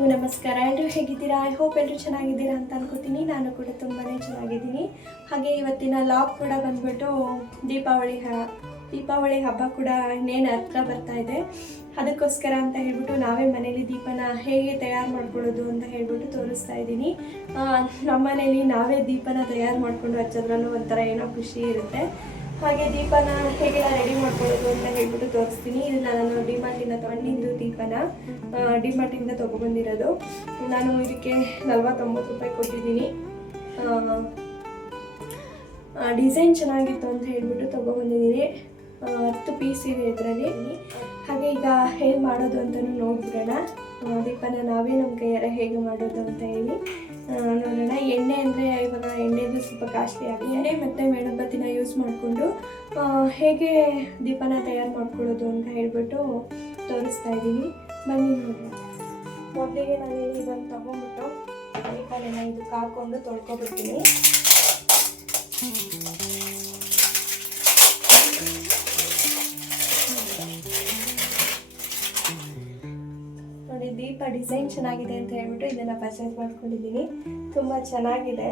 ಎಲ್ಲರಿಗೂ ನಮಸ್ಕಾರ. ಎಲ್ಲರೂ ಹೇಗಿದ್ದೀರಾ? ಐ ಹೋಪ್ ಎಲ್ಲರೂ ಚೆನ್ನಾಗಿದ್ದೀರಾ ಅಂತ ಅನ್ಕೋತೀನಿ. ನಾನು ಕೂಡ ತುಂಬಾ ಚೆನ್ನಾಗಿದ್ದೀನಿ. ಹಾಗೆ ಇವತ್ತಿನ ಲಾಗ್ ಕೂಡ ಬಂದ್ಬಿಟ್ಟು ದೀಪಾವಳಿ ಹಬ್ಬ ಕೂಡ ಇನ್ನೇನು ಹತ್ರ ಬರ್ತಾ ಇದೆ. ಅದಕ್ಕೋಸ್ಕರ ಅಂತ ಹೇಳ್ಬಿಟ್ಟು ನಾವೇ ಮನೇಲಿ ದೀಪನ ಹೇಗೆ ತಯಾರು ಮಾಡ್ಕೊಳ್ಳೋದು ಅಂತ ಹೇಳ್ಬಿಟ್ಟು ತೋರಿಸ್ತಾ ಇದ್ದೀನಿ. ನಮ್ಮ ಮನೇಲಿ ನಾವೇ ದೀಪನ ತಯಾರು ಮಾಡಿಕೊಂಡು ಹಚ್ಚೋದ್ರಲ್ಲೂ ಒಂಥರ ಏನೋ ಖುಷಿ ಇರುತ್ತೆ. ಹಾಗೆ ದೀಪನ ಹೇಗೆಲ್ಲ ರೆಡಿ ಮಾಡ್ಕೊಳ್ಳೋದು ಅಂತ ಹೇಳ್ಬಿಟ್ಟು ತೋರಿಸ್ತೀನಿ. ಇದನ್ನ ನಾನು ಡಿಮಾರ್ಟಿಂದ ತಗೊಂಡಿದ್ದು ದೀಪನ ಡಿಮಾರ್ಟಿಂದ ತೊಗೊಬಂದಿರೋದು. ನಾನು ಇದಕ್ಕೆ 49 ರೂಪಾಯಿ ಕೊಟ್ಟಿದ್ದೀನಿ. ಡಿಸೈನ್ ಚೆನ್ನಾಗಿತ್ತು ಅಂತ ಹೇಳ್ಬಿಟ್ಟು ತೊಗೊಬಂದಿದ್ದೀನಿ. 10 ಪೀಸ್ ಇದೆ ಇದರಲ್ಲಿ. ಹಾಗೆ ಈಗ ಹೇಗೆ ಮಾಡೋದು ಅಂತಲೂ ನೋಡ್ಬಿಡೋಣ. ದೀಪನ ನಾವೇ ನಮ್ಮ ಕೈಯಾರ ಹೇಗೆ ಮಾಡೋದು ಅಂತ ಹೇಳಿ ನೋಡೋಣ. ಎಣ್ಣೆ ಅಂದರೆ ಇವಾಗ ಎಣ್ಣೆದು ಸ್ವಲ್ಪ ಕಾಸ್ಟ್ಲಿ ಆಗಿದೆ. ಎಣ್ಣೆ ಮತ್ತು ಮೇಣಬತ್ತಿನ ಯೂಸ್ ಮಾಡಿಕೊಂಡು ಹೇಗೆ ದೀಪನ ತಯಾರು ಮಾಡ್ಕೊಳ್ಳೋದು ಅಂತ ಹೇಳ್ಬಿಟ್ಟು ತೋರಿಸ್ತಾ ಇದ್ದೀನಿ. ಬನ್ನಿ ನೋಡೋಣ. ಮೊದಲಿಗೆ ನಾನು ಇದನ್ನು ತೊಗೊಂಡ್ಬಿಟ್ಟು ದೀಪನೆಲ್ಲ ಇದಕ್ಕೆ ಹಾಕ್ಕೊಂಡು ತೊಳ್ಕೊಬಿಡ್ತೀನಿ. ನೋಡಿ, ದೀಪ ಡಿಸೈನ್ ಚೆನ್ನಾಗಿದೆ ಅಂತ ಹೇಳ್ಬಿಟ್ಟು ಇದನ್ನು ಪರ್ಚೇಸ್ ಮಾಡ್ಕೊಂಡಿದ್ದೀನಿ. ತುಂಬ ಚೆನ್ನಾಗಿದೆ.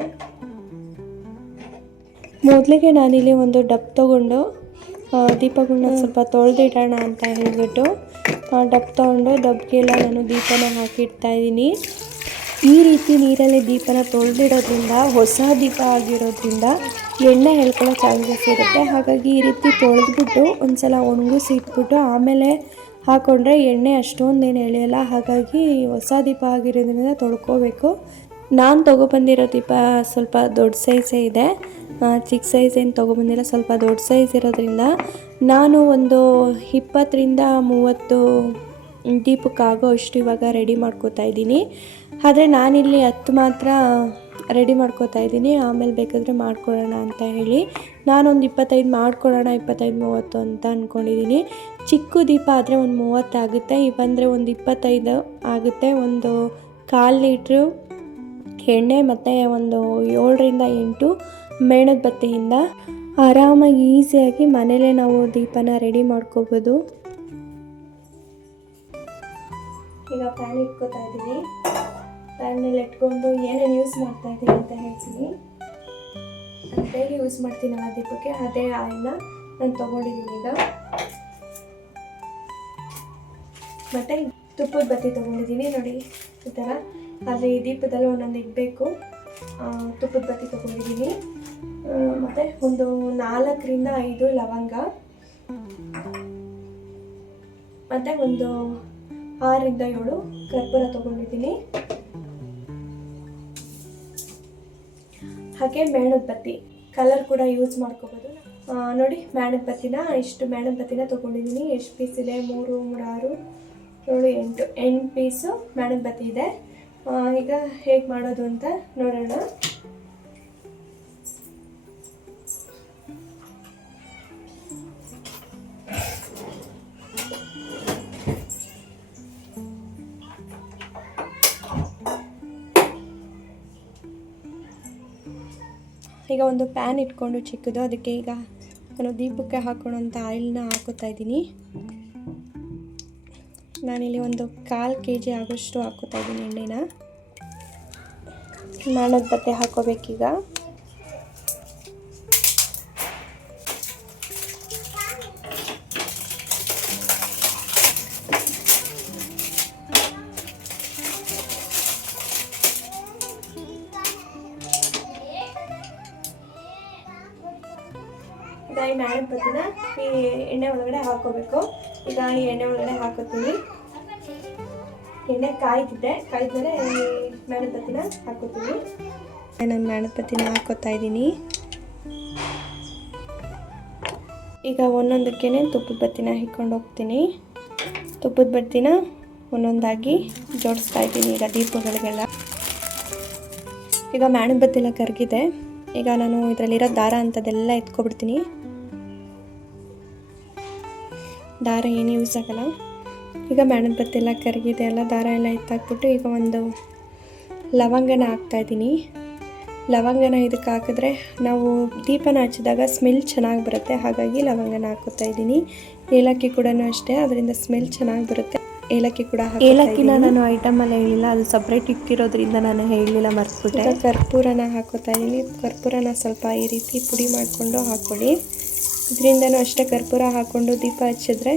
ಮೊದಲಿಗೆ ನಾನಿಲ್ಲಿ ಒಂದು ಡಬ್ ತೊಗೊಂಡು ದೀಪಗಳನ್ನ ಸ್ವಲ್ಪ ತೊಳೆದಿಡೋಣ ಅಂತ ಹೇಳ್ಬಿಟ್ಟು ಡಬ್ ತೊಗೊಂಡು ಡಬ್ಗೆಲ್ಲ ನಾನು ದೀಪನ ಹಾಕಿಡ್ತಾ ಇದ್ದೀನಿ. ಈ ರೀತಿ ನೀರಲ್ಲಿ ದೀಪನ ತೊಳೆದಿಡೋದ್ರಿಂದ ಹೊಸ ದೀಪ ಆಗಿರೋದ್ರಿಂದ ಎಣ್ಣೆ ಎಳ್ಕೊಳ್ಳೋ ಚಾನ್ಸಸ್ ಇರುತ್ತೆ. ಹಾಗಾಗಿ ಈ ರೀತಿ ತೊಳೆದ್ಬಿಟ್ಟು ಒಂದು ಸಲ ಒಣಗಿಸಿ ಇಟ್ಬಿಟ್ಟು ಆಮೇಲೆ ಹಾಕ್ಕೊಂಡ್ರೆ ಎಣ್ಣೆ ಅಷ್ಟೊಂದೇನು ಎಳೆಯಲ್ಲ. ಹಾಗಾಗಿ ಹೊಸ ದೀಪ ಆಗಿರೋದ್ರಿಂದ ತೊಳ್ಕೊಬೇಕು. ನಾನು ತೊಗೊಬಂದಿರೋ ದೀಪ ಸ್ವಲ್ಪ ದೊಡ್ಡ ಸೈಜೇ ಇದೆ, ಚಿಕ್ಕ ಸೈಜ್ ಏನು ತೊಗೊಬಂದಿಲ್ಲ. ಸ್ವಲ್ಪ ದೊಡ್ಡ ಸೈಜ್ ಇರೋದ್ರಿಂದ ನಾನು ಒಂದು 20ರಿಂದ 30 ದೀಪಕ್ಕಾಗೋ ಅಷ್ಟು ಇವಾಗ ರೆಡಿ ಮಾಡ್ಕೋತಾ ಇದ್ದೀನಿ. ಆದರೆ ನಾನಿಲ್ಲಿ 10 ಮಾತ್ರ ರೆಡಿ ಮಾಡ್ಕೋತಾ ಇದ್ದೀನಿ. ಆಮೇಲೆ ಬೇಕಾದರೆ ಮಾಡ್ಕೊಳ್ಳೋಣ ಅಂತ ಹೇಳಿ ನಾನೊಂದು 25 ಮಾಡ್ಕೊಳ್ಳೋಣ, 25-30 ಅಂತ ಅಂದ್ಕೊಂಡಿದ್ದೀನಿ. ಚಿಕ್ಕ ದೀಪ ಆದರೆ ಒಂದು 30 ಆಗುತ್ತೆ. ಇವಂದರೆ ಒಂದು 25 ಆಗುತ್ತೆ. ಒಂದು 1/4 ಲೀಟ್ರು ಎಣ್ಣೆ ಮತ್ತು ಒಂದು 7ರಿಂದ 8 ಮೇಣದ ಬತ್ತಿಯಿಂದ ಆರಾಮಾಗಿ ಈಸಿಯಾಗಿ ಮನೇಲೇ ನಾವು ದೀಪನ ರೆಡಿ ಮಾಡ್ಕೋಬೋದು. ಈಗ ಪ್ಯಾನ್ ಇಟ್ಕೋತಾ ಇದ್ದೀನಿ. ಪ್ಯಾನಲ್ಲಿ ಇಟ್ಕೊಂಡು ಏನೇನು ಯೂಸ್ ಮಾಡ್ತಾ ಇದ್ದೀನಿ ಅಂತ ಹೇಳ್ತೀನಿ. ನಾನು ಡೈಲಿ ಯೂಸ್ ಮಾಡ್ತೀನಲ್ಲ ದೀಪಕ್ಕೆ, ಅದೇ ಆಯಿಲ್ನ ನಾನು ತೊಗೊಂಡಿದ್ದೀನಿ ಈಗ. ಮತ್ತು ತುಪ್ಪದ ಬತ್ತಿ ತೊಗೊಂಡಿದ್ದೀನಿ ನೋಡಿ ಈ ಥರ. ಆದರೆ ಈ ದೀಪದಲ್ಲಿ ಒಂದೊಂದು ಇಡಬೇಕು. ತುಪ್ಪದ ಬತ್ತಿ ತೊಗೊಂಡಿದ್ದೀನಿ. ಮತ್ತು ಒಂದು 4ರಿಂದ 5 ಲವಂಗ ಮತ್ತು ಒಂದು 6ರಿಂದ 7 ಕರ್ಪೂರ ತೊಗೊಂಡಿದ್ದೀನಿ. ಹಾಗೆ ಮೇಣದ ಬತ್ತಿ ಕಲರ್ ಕೂಡ ಯೂಸ್ ಮಾಡ್ಕೋಬೋದು. ನೋಡಿ, ಮೇಣದ ಬತ್ತಿನ ಇಷ್ಟು ಮೇಣದ ಬತ್ತಿನ ತೊಗೊಂಡಿದ್ದೀನಿ. ಎಷ್ಟು ಪೀಸ್ ಇದೆ? 3, 6, 7, 8 ಪೀಸು ಮೇಣದ ಬತ್ತಿ ಇದೆ. ಈಗ ಹೇಗೆ ಮಾಡೋದು ಅಂತ ನೋಡೋಣ. ಈಗ ಒಂದು ಪ್ಯಾನ್ ಇಟ್ಕೊಂಡು ಚಿಕ್ಕದು, ಅದಕ್ಕೆ ಈಗ ನಾನು ದೀಪಕ್ಕೆ ಹಾಕೊಳ್ಳೋಂಥ ಆಯಿಲ್ನ ಹಾಕೋತಾ ಇದ್ದೀನಿ. ನಾನಿಲ್ಲಿ ಒಂದು 1/4 kg ಆಗೋಷ್ಟು ಹಾಕೋತಾ ಇದ್ದೀನಿ ಎಣ್ಣೆನ. ಮೇಣದ ಬತ್ತಿ ಹಾಕೋಬೇಕೀಗ. ಈಗ ಈ ಮೇಣದ ಬತ್ತಿನ ಈ ಎಣ್ಣೆ ಒಳಗಡೆ ಹಾಕೋಬೇಕು. ಈಗ ಈ ಎಣ್ಣೆ ಒಳಗಡೆ ಹಾಕೋತೀನಿ. ಎಣ್ಣೆ ಕಾಯ್ದ್ಮೇಲೆ ಮೇಣದ ಬತ್ತಿನ ಹಾಕೋತೀನಿ. ನಾನು ಮೇಣದ ಬತ್ತಿನ ಹಾಕೋತಾ ಇದ್ದೀನಿ. ಈಗ ಒಂದೊಂದಕ್ಕೆ ತುಪ್ಪದ ಬತ್ತಿನ ಹಿಡ್ಕೊಂಡು ಹೋಗ್ತೀನಿ. ತುಪ್ಪದ ಬತ್ತಿನ ಒಂದೊಂದಾಗಿ ಜೋಡಿಸ್ತಾ ಇದ್ದೀನಿ ಈಗ ದೀಪಗಳಿಗೆಲ್ಲ. ಈಗ ಮೇಣದ ಬತ್ತಿನ ಕರಗಿದೆ. ಈಗ ನಾನು ಇದರಲ್ಲಿರೋ ದಾರ ಅಂಥದ್ದೆಲ್ಲ ಎತ್ಕೊಬಿಡ್ತೀನಿ. ದಾರ ಏನು ಯೂಸ್ ಆಗಲ್ಲ. ಈಗ ಮೇಣದ ಬತ್ತಿ ಎಲ್ಲ ಕರಗಿದೆ, ಎಲ್ಲ ದಾರ ಎಲ್ಲ ಎತ್ತಾಕ್ಬಿಟ್ಟು ಈಗ ಒಂದು ಲವಂಗನ ಹಾಕ್ತಾಯಿದ್ದೀನಿ. ಲವಂಗನ ಇದಕ್ಕೆ ಹಾಕಿದ್ರೆ ನಾವು ದೀಪನ ಹಚ್ಚಿದಾಗ ಸ್ಮೆಲ್ ಚೆನ್ನಾಗಿ ಬರುತ್ತೆ. ಹಾಗಾಗಿ ಲವಂಗನ ಹಾಕೋತಾ ಇದ್ದೀನಿ. ಏಲಕ್ಕಿ ಕೂಡ ಅಷ್ಟೇ, ಅದರಿಂದ ಸ್ಮೆಲ್ ಚೆನ್ನಾಗಿ ಬರುತ್ತೆ. ಏಲಕ್ಕಿ ಕೂಡ ಏಲಕ್ಕಿನ ನಾನು ಐಟಮಲ್ಲಿ ಹೇಳಿಲ್ಲ, ಅದು ಸಪ್ರೇಟ್ ಇಟ್ಟಿರೋದ್ರಿಂದ ನಾನು ಹೇಳಲಿಲ್ಲ, ಮರ್ತ್ಬಿಟ್ಟೆ. ಕರ್ಪೂರನ ಹಾಕೋತಾ ಇದ್ದೀನಿ. ಕರ್ಪೂರನ ಸ್ವಲ್ಪ ಈ ರೀತಿ ಪುಡಿ ಮಾಡಿಕೊಂಡು ಹಾಕ್ಕೊಳ್ಳಿ. ಇದರಿಂದನೂ ಅಷ್ಟೇ ಕರ್ಪೂರ ಹಾಕ್ಕೊಂಡು ದೀಪ ಹಚ್ಚಿದ್ರೆ,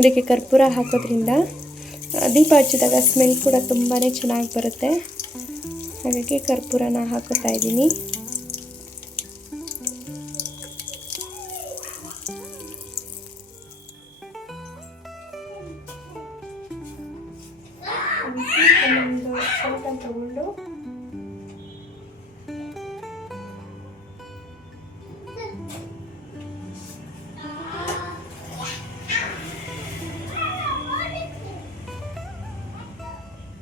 ಇದಕ್ಕೆ ಕರ್ಪೂರ ಹಾಕೋದ್ರಿಂದ ದೀಪ ಹಚ್ಚಿದಾಗ ಸ್ಮೆಲ್ ಕೂಡ ತುಂಬಾ ಚೆನ್ನಾಗಿ ಬರುತ್ತೆ. ಹಾಗಾಗಿ ಕರ್ಪೂರನ ಹಾಕೋತಾ ಇದ್ದೀನಿ. ಒಂದು ಚಮಚ ತಗೊಂಡು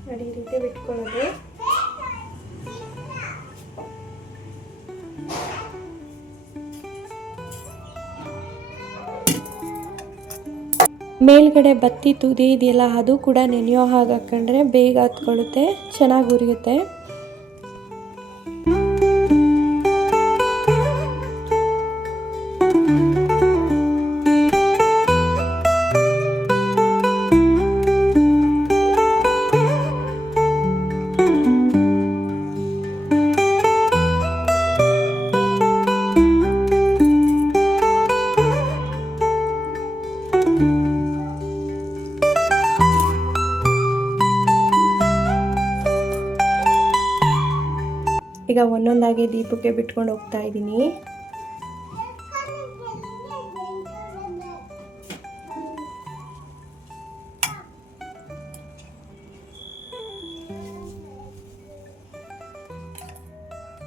ನೋಡಿ ಈ ರೀತಿ ಬಿಟ್ಕೊಳ್ಳೋದು. ಮೇಲ್ಗಡೆ ಬತ್ತಿ ತುದಿ ಇದೆಯಲ್ಲ, ಅದು ಕೂಡ ನೆನೆಯೋ ಹಾಗೆ ಹಾಕೊಂಡ್ರೆ ಬೇಗ ಹತ್ಕೊಳ್ಳುತ್ತೆ, ಚೆನ್ನಾಗಿ ಉರಿಯುತ್ತೆ. ಈಗ ಒಂದೊಂದಾಗಿ ದೀಪಕ್ಕೆ ಬಿಟ್ಕೊಂಡು ಹೋಗ್ತಾ ಇದ್ದೀನಿ.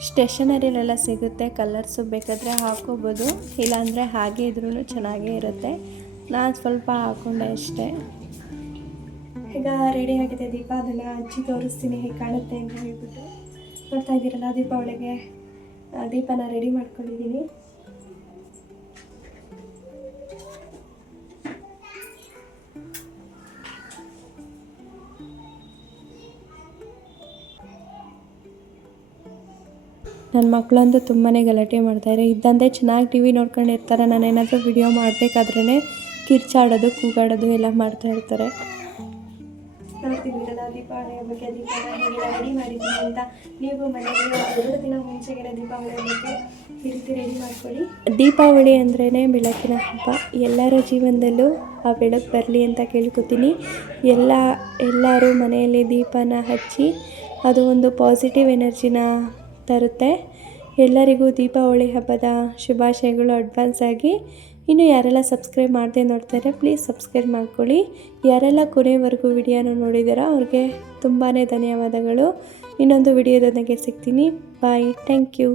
ಸ್ಟೇಷನರಿಲೆಲ್ಲ ಸಿಗುತ್ತೆ, ಕಲರ್ಸು ಬೇಕಾದರೆ ಹಾಕೋಬೋದು, ಇಲ್ಲಾಂದರೆ ಹಾಗೆ ಇದ್ರೂ ಚೆನ್ನಾಗೇ ಇರುತ್ತೆ. ನಾನು ಸ್ವಲ್ಪ ಹಾಕ್ಕೊಂಡೆ ಅಷ್ಟೇ. ಈಗ ರೆಡಿ ಆಗಿದೆ ದೀಪ, ಅದನ್ನು ಹಚ್ಚಿ ತೋರಿಸ್ತೀನಿ ಹೇಗೆ ಕಾಣುತ್ತೆ ಅಂತ ಹೇಳ್ಬಿಟ್ಟು. ನೋಡ್ತಾ ಇದ್ದೀರಲ್ಲ, ದೀಪಾವಳಿಗೆ ದೀಪನ ರೆಡಿ ಮಾಡ್ಕೊಂಡಿದ್ದೀನಿ. ನನ್ನ ಮಕ್ಕಳಂತೂ ತುಂಬಾ ಗಲಾಟೆ ಮಾಡ್ತಾರೆ. ಇದ್ದಂತೆ ಚೆನ್ನಾಗಿ ಟಿ ವಿ ನೋಡ್ಕೊಂಡಿರ್ತಾರೆ. ನಾನು ಏನಾದರೂ ವಿಡಿಯೋ ಮಾಡಬೇಕಾದ್ರೇ ಕಿರ್ಚಾಡೋದು, ಕೂಗಾಡೋದು ಎಲ್ಲ ಮಾಡ್ತಾಯಿರ್ತಾರೆ. ನೋಡ್ತಿದ್ದೀರಲ್ಲ, ದೀಪಾವಳಿ ಹಬ್ಬಕ್ಕೆ ದೀಪನ ಹೇಗೆಲ್ಲ ರೆಡಿ ಮಾಡಿದ್ದೀನಿ ಅಂತ. ನೀವು ಮನೆಯಲ್ಲಿ 2 ದಿನ ಮುಂಚೆಗೆ ದೀಪಾವಳಿ ಹಬ್ಬಕ್ಕೆ ಈ ರೀತಿ ರೆಡಿ ಮಾಡ್ಕೊಳ್ಳಿ. ದೀಪಾವಳಿ ಅಂದ್ರೇ ಬೆಳಕಿನ ಹಬ್ಬ. ಎಲ್ಲರ ಜೀವನದಲ್ಲೂ ಆ ಬೆಳಕು ಬರಲಿ ಅಂತ ಕೇಳ್ಕೊತೀನಿ. ಎಲ್ಲರೂ ಮನೆಯಲ್ಲಿ ದೀಪನ ಹಚ್ಚಿ ಅದು ಒಂದು ಪಾಸಿಟಿವ್ ಎನರ್ಜಿನ ತರುತ್ತೆ. ಎಲ್ಲರಿಗೂ ದೀಪಾವಳಿ ಹಬ್ಬದ ಶುಭಾಶಯಗಳು ಅಡ್ವಾನ್ಸ್ ಆಗಿ. ಇನ್ನು ಯಾರೆಲ್ಲ ಸಬ್ಸ್ಕ್ರೈಬ್ ಮಾಡದೆ ನೋಡ್ತಾರೆ, ಪ್ಲೀಸ್ ಸಬ್ಸ್ಕ್ರೈಬ್ ಮಾಡ್ಕೊಳ್ಳಿ. ಯಾರೆಲ್ಲ ಕೊನೆವರೆಗೂ ವಿಡಿಯೋನ ನೋಡಿದಾರೋ ಅವ್ರಿಗೆ ತುಂಬಾ ಧನ್ಯವಾದಗಳು. ಇನ್ನೊಂದು ವಿಡಿಯೋದೊಂದಿಗೆ ಸಿಗ್ತೀನಿ. ಬಾಯ್. Thank you.